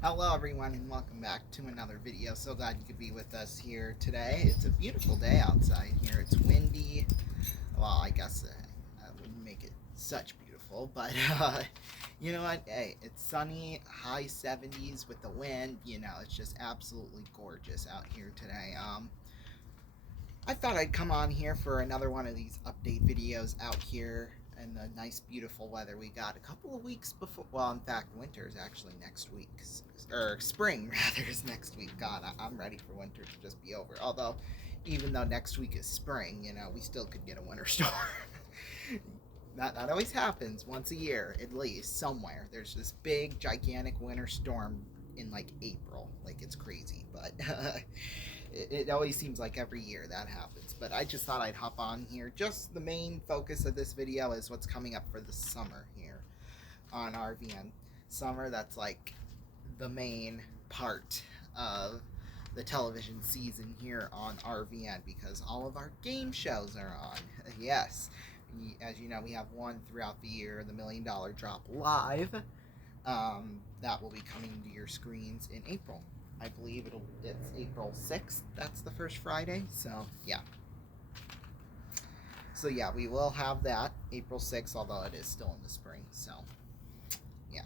Hello everyone and welcome back to another video. So glad you could be with us here today. It's a beautiful day outside here. It's windy. Well, I guess I wouldn't make it such beautiful, but you know what? Hey, it's sunny, high 70s with the wind. It's just absolutely gorgeous out here today. I thought I'd come on here for another one of these update videos out here and the nice beautiful weather we got a couple of weeks before. Well, in fact, winter is actually next week, or spring rather is next week. God, I'm ready for winter to just be over. Although, even though next week is spring, we still could get a winter storm. That always happens once a year at least somewhere. There's this big gigantic winter storm in like April. Like it's crazy, but it always seems like every year that happens. But I just thought I'd hop on here. Just the main focus of this video is what's coming up for the summer here on RVN. Summer, that's like the main part of the television season here on RVN because all of our game shows are on. Yes, as you know, we have one throughout the year, the $1,000,000 Drop Live. That will be coming to your screens in April. I believe it's April 6th. That's the first Friday. So yeah. So yeah, we will have that April 6th, although it is still in the spring. So yeah.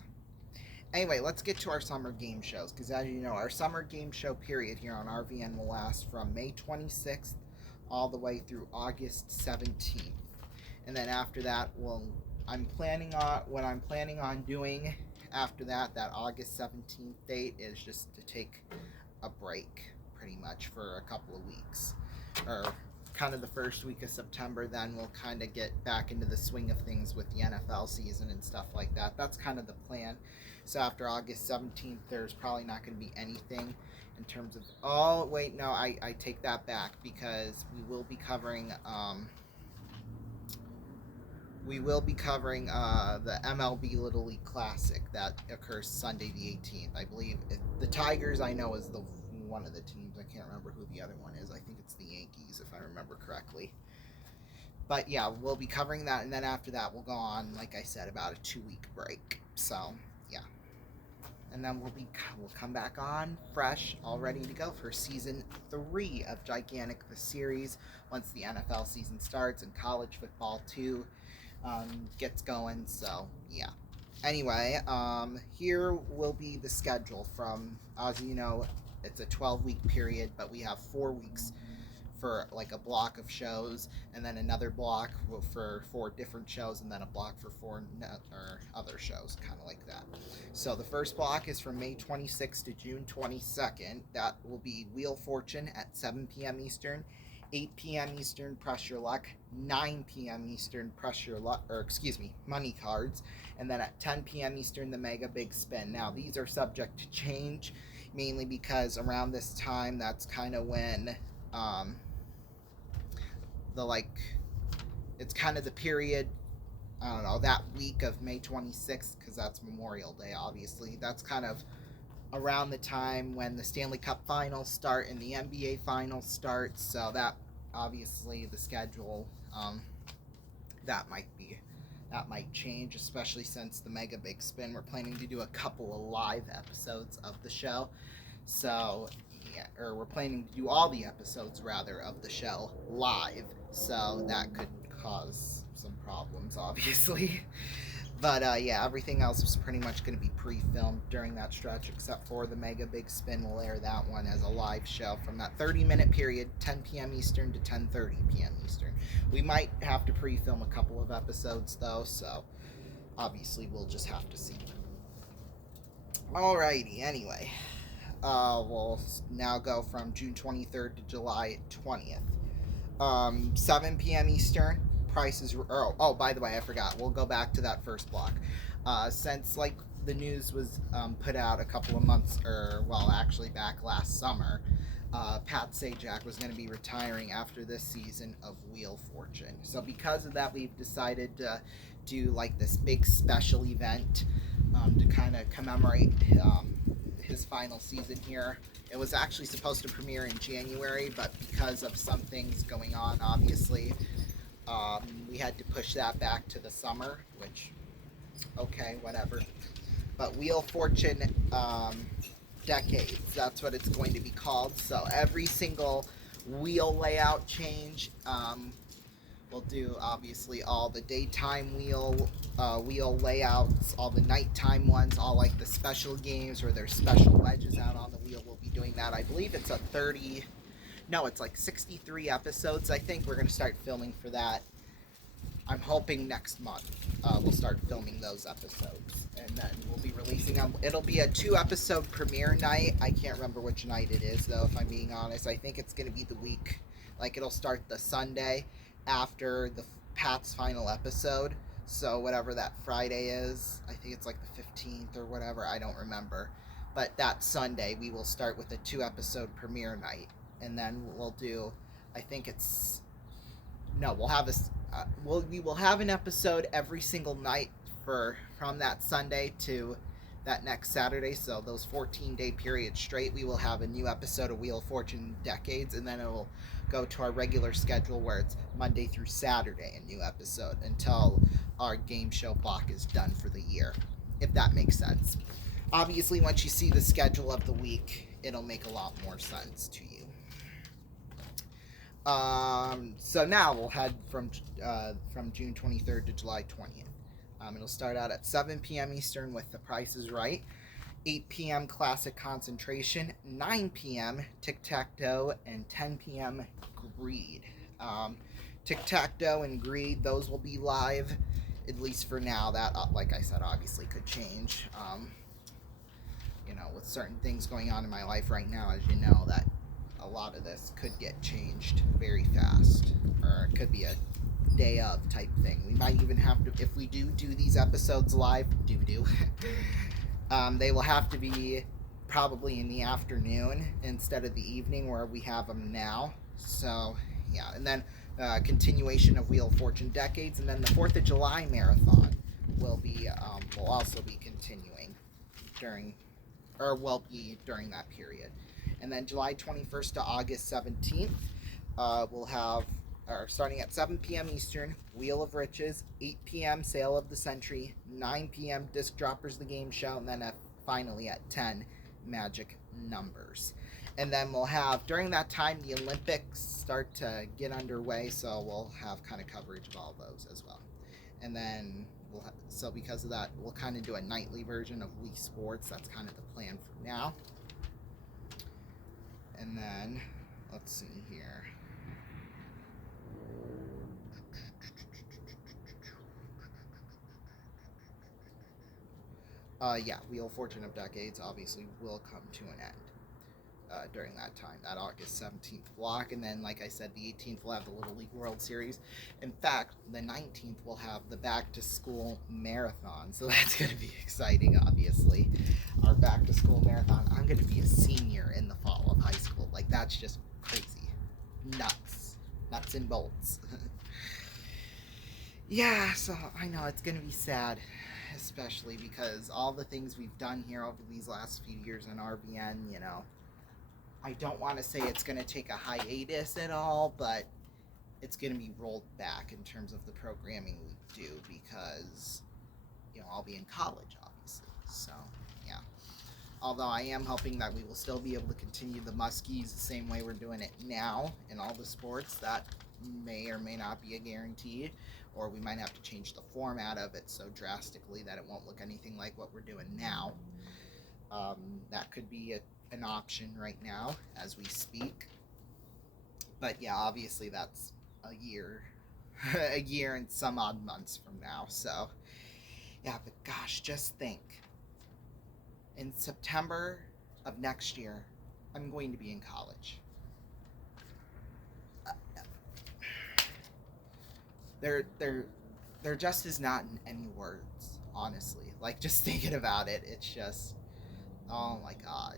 Anyway, let's get to our summer game shows because as you know, our summer game show period here on RVN will last from May 26th all the way through August 17th. And then after that, I'm planning on doing after that August 17th date is just to take a break pretty much for a couple of weeks, or kind of the first week of September. Then we'll kind of get back into the swing of things with the NFL season and stuff like that. That's kind of the plan. So after August 17th, there's probably not going to be anything in terms of, oh wait, no, I take that back because we will be covering the MLB Little League Classic that occurs Sunday the 18th. I believe the Tigers, I know, is the one of the teams. I can't remember who the other one is. I think it's the Yankees, if I remember correctly. But yeah, we'll be covering that, and then after that, we'll go on, like I said, about a 2-week break. So yeah, and then we'll come back on fresh, all ready to go for season 3 of Gigantic the series once the NFL season starts and college football too gets going. So yeah. Anyway, here will be the schedule from, as you know, it's a 12-week period, but we have 4 weeks for like a block of shows, and then another block for 4 different shows, and then a block for 4 or other shows, kind of like that. So the first block is from May 26th to June 22nd. That will be Wheel Fortune at 7 p.m. Eastern. 8 p.m. Eastern, Press Your Luck. 9 p.m. Eastern, Press Your Luck, or excuse me, Money Cards. And then at 10 p.m. Eastern, the Mega Big Spin. Now, these are subject to change, mainly because around this time, that's kind of when it's kind of the period, I don't know, that week of May 26th, because that's Memorial Day, obviously. That's kind of around the time when the Stanley Cup Finals start and the NBA Finals start. So that obviously the schedule that might change, especially since the Mega Big Spin. We're planning to do a couple of live episodes of the show. So yeah, or we're planning to do all the episodes rather of the show live. So that could cause some problems, obviously. But yeah, everything else is pretty much going to be pre-filmed during that stretch, except for the Mega Big Spin. We'll air that one as a live show from that 30-minute period, 10 p.m. Eastern to 10:30 p.m. Eastern. We might have to pre-film a couple of episodes, though, so obviously we'll just have to see. Alrighty, anyway. We'll now go from June 23rd to July 20th. 7 p.m. Eastern. Prices. Oh, by the way, I forgot. We'll go back to that first block. Since like the news was put out a couple of months, or well, actually back last summer, Pat Sajak was going to be retiring after this season of Wheel Fortune. So because of that, we've decided to do like this big special event to kind of commemorate his final season here. It was actually supposed to premiere in January, but because of some things going on, obviously, we had to push that back to the summer, which, okay, whatever. but Wheel of Fortune Decades. That's what it's going to be called. So every single wheel layout change. We'll do obviously all the daytime wheel layouts, all the nighttime ones, all like the special games where there's special wedges out on the wheel. We'll be doing that. I believe it's it's like 63 episodes. I think we're going to start filming for that. I'm hoping next month we'll start filming those episodes, and then we'll be releasing them. It'll be a 2-episode premiere night. I can't remember which night it is, though, if I'm being honest. I think it's going to be the week, like it'll start the Sunday after the Pat's final episode. So whatever that Friday is, I think it's like the 15th or whatever, I don't remember. But that Sunday, we will start with a 2-episode premiere night, and then we'll do, I think it's, no, we'll have we will have an episode every single night from that Sunday to that next Saturday. So those 14-day periods straight, we will have a new episode of Wheel of Fortune Decades, and then it will go to our regular schedule where it's Monday through Saturday, a new episode, until our game show block is done for the year, if that makes sense. Obviously, once you see the schedule of the week, it'll make a lot more sense to you. So now we'll head from June 23rd to July 20th. It'll start out at 7 p.m. Eastern with The Price is Right, 8 p.m. Classic Concentration, 9 p.m. Tic-Tac-Toe, and 10 p.m. Greed. Tic-Tac-Toe and Greed, those will be live, at least for now. That, like I said, obviously could change. With certain things going on in my life right now, as you know, that a lot of this could get changed very fast, or it could be a day of type thing. We might even have to, if we do these episodes live, they will have to be probably in the afternoon instead of the evening where we have them now. So yeah, and then continuation of Wheel of Fortune Decades, and then the 4th of July marathon will also be continuing during that period. And then July 21st to August 17th, we'll have, starting at 7 p.m. Eastern, Wheel of Riches, 8 p.m. Sale of the Century, 9 p.m. Disc Droppers the Game Show, and then finally at 10, Magic Numbers. And then we'll have, during that time, the Olympics start to get underway, so we'll have kind of coverage of all those as well. And then so because of that, we'll kind of do a nightly version of Wii Sports. That's kind of the plan for now. And then, let's see here. Wheel of Fortune of Decades obviously will come to an end during that time, that August 17th block. And then, like I said, the 18th we'll have the Little League World Series. In fact, the 19th we'll have the Back to School Marathon. So that's going to be exciting, obviously. Our Back to School Marathon. I'm going to be a senior in the fall of high school. Like, that's just crazy. Nuts and bolts. Yeah, so I know it's going to be sad, especially because all the things we've done here over these last few years in RVN, I don't want to say it's going to take a hiatus at all, but it's going to be rolled back in terms of the programming we do because, I'll be in college, obviously. So, yeah. Although I am hoping that we will still be able to continue the Muskies the same way we're doing it now in all the sports. That may or may not be a guarantee, or we might have to change the format of it so drastically that it won't look anything like what we're doing now. That could be an option right now as we speak. But yeah, obviously that's a year and some odd months from now. So yeah, but gosh, just think. In September of next year, I'm going to be in college. There just is not any words, honestly. Like, just thinking about it, it's just, oh my God.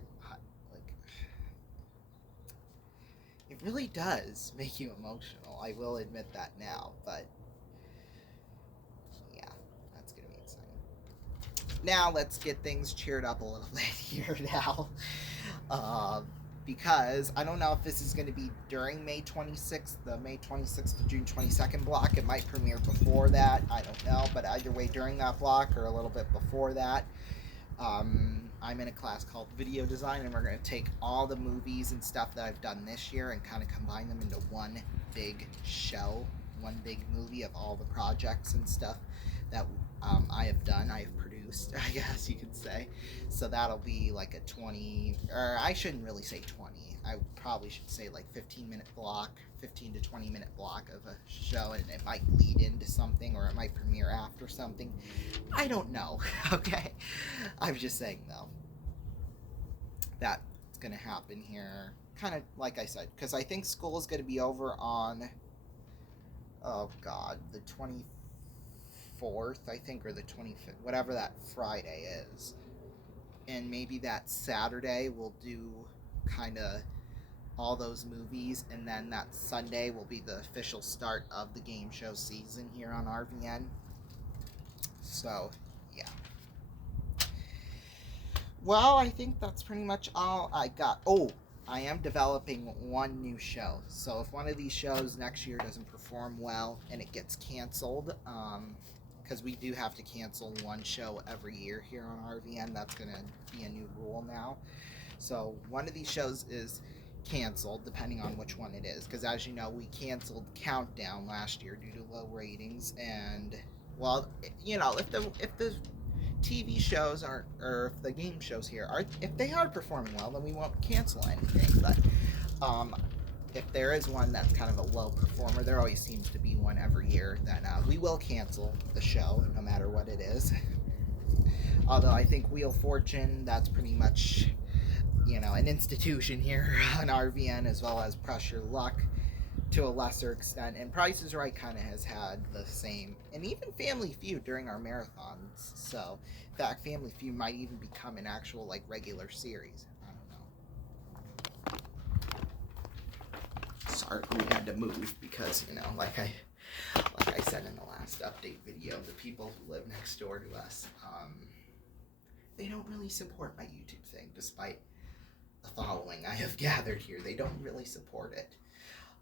It really does make you emotional. I will admit that now, but yeah, that's gonna be exciting. Now let's get things cheered up a little bit here now. Because I don't know if this is going to be during May 26th, the May 26th to June 22nd block. It might premiere before that. I don't know. But either way, during that block or a little bit before that, I'm in a class called video design, and we're going to take all the movies and stuff that I've done this year and kind of combine them into one big show, one big movie of all the projects and stuff that I have done, I have produced, I guess you could say. So that'll be like a 20, or I shouldn't really say 20. I probably should say like 15-minute block, 15 to 20-minute block of a show, and it might lead into something or it might premiere after something. I don't know. Okay, I'm just saying though that's gonna happen here. Kind of like I said, because I think school is gonna be over on, oh god, the 24th, I think, or the 25th, whatever that Friday is, and maybe that Saturday we'll do kind of all those movies, and then that Sunday will be the official start of the game show season here on RVN. So, yeah. Well, I think that's pretty much all I got. Oh, I am developing one new show. So if one of these shows next year doesn't perform well and it gets canceled, because we do have to cancel one show every year here on RVN, that's going to be a new rule now. So one of these shows is canceled, depending on which one it is. Because as you know, we canceled Countdown last year due to low ratings, and well, you know, if the TV shows aren't, or if the game shows here are, if they are performing well, then we won't cancel anything. But if there is one that's kind of a low performer, there always seems to be one every year, then we will cancel the show no matter what it is. Although I think Wheel Fortune, that's pretty much, you know, an institution here on RVN, as well as Press Your Luck to a lesser extent, and Price is Right kind of has had the same, and even Family Feud during our marathons. So, in fact, Family Feud might even become an actual like regular series. I don't know. Sorry, we had to move because, you know, like I said in the last update video, the people who live next door to us, they don't really support my YouTube thing, despite the following I have gathered here. They don't really support it.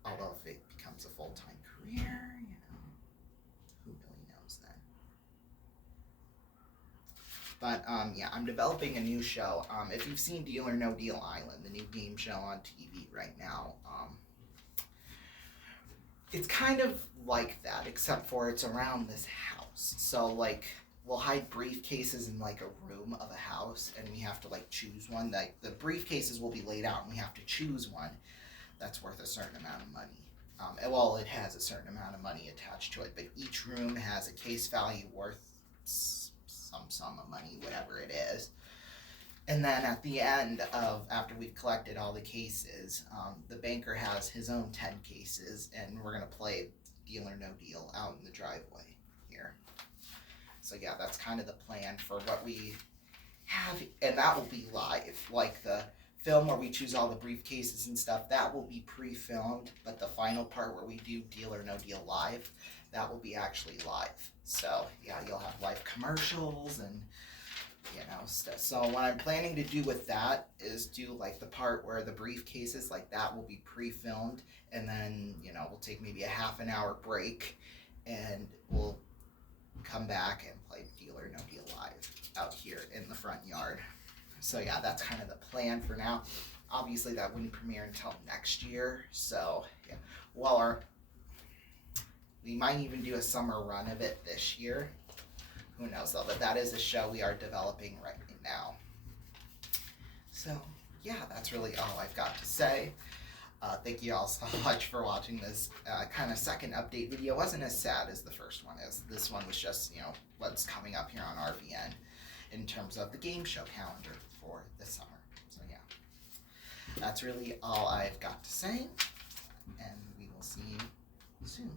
Although if it becomes a full-time career, you know, who really knows then. But yeah, I'm developing a new show. If you've seen Deal or No Deal Island, the new game show on TV right now, it's kind of like that, except for it's around this house. So like, we'll hide briefcases in like a room of a house, and we have to like choose one. Like the briefcases will be laid out, and we have to choose one that's worth a certain amount of money. Well, it has a certain amount of money attached to it, but each room has a case value worth some sum of money, whatever it is. And then at the end of, after we've collected all the cases, the banker has his own 10 cases, and we're going to play Deal or No Deal out in the driveway here. So yeah, that's kind of the plan for what we have, and that will be live. Like the film where we choose all the briefcases and stuff, that will be pre-filmed, but the final part where we do Deal or No Deal live, that will be actually live. So yeah, you'll have live commercials and, you know, stuff. So what I'm planning to do with that is do like the part where the briefcases, like that will be pre-filmed, and then, you know, we'll take maybe a half an hour break, and we'll come back and play Deal or No Deal live out here in the front yard. So yeah, that's kind of the plan for now. Obviously that wouldn't premiere until next year. So yeah, well, we might even do a summer run of it this year. Who knows though, but that is a show we are developing right now. So yeah, that's really all I've got to say. Thank you all so much for watching this kind of second update video. It wasn't as sad as the first one is. This one was just, you know, what's coming up here on RVN in terms of the game show calendar for this summer. So yeah, that's really all I've got to say, and we will see you soon.